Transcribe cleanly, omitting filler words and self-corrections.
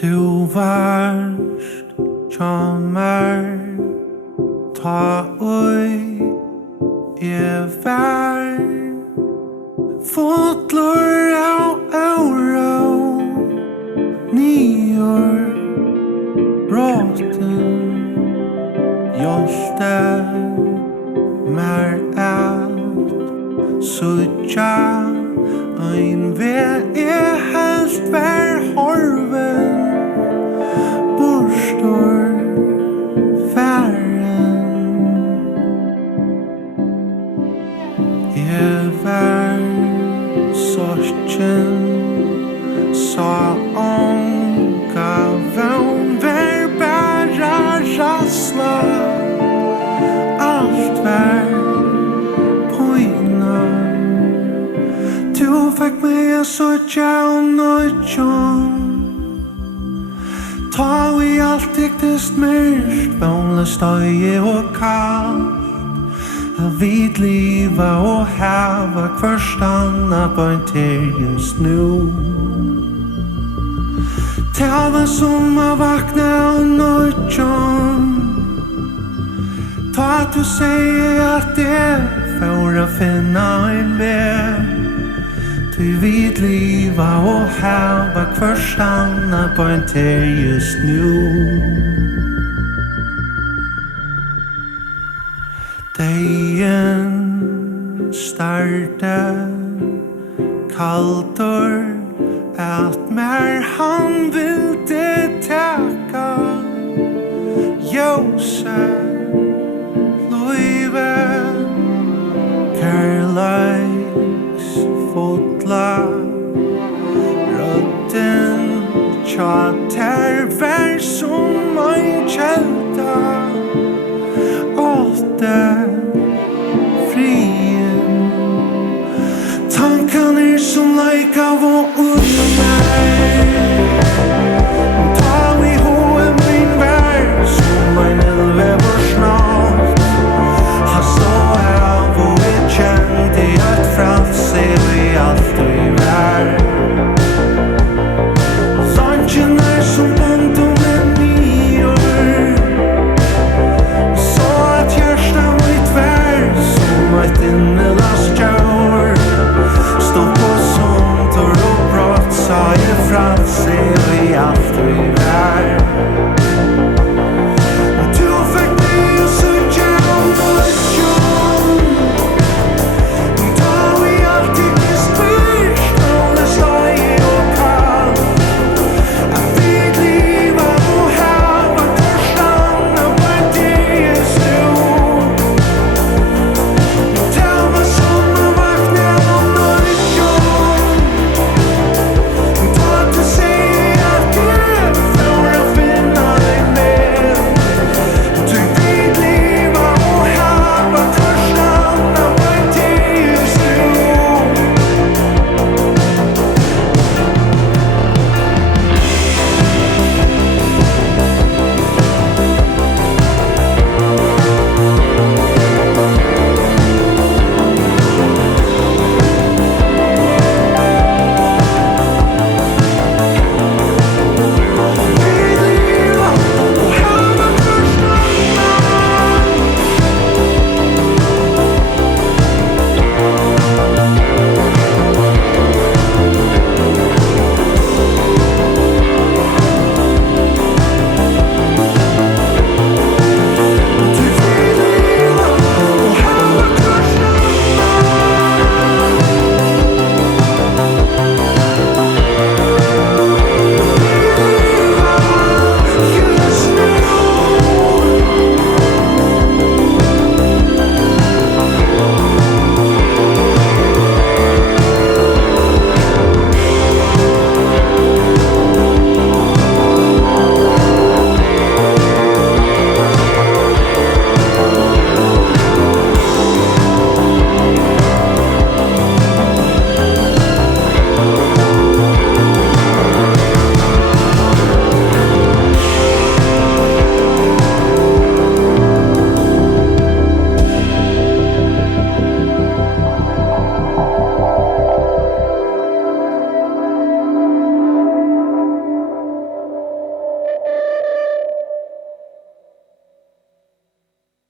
Du varst hjá mær tá ég var fullur av óró niður brotin hjálta mær at Siggja ein veg helst var horven burstur færen ég var sorgin sa onga vän var bara rassla allt var poina du fick mig att Siggja och nyggjum ta vi allt tycktes mörkt vånlöst stöje och kallt jag vid liva och häva kvarstanna på en till just nu Tava som a vakna och nyggjum ta att du säger att det får att finna en väg du vid liva och häva kvarstanna på en till just nu Dagen starta kaltor att mer han ville täcka ljósa luive kärleiks fotla rötten tjater var som en kälta åter frien Tankarna som lika var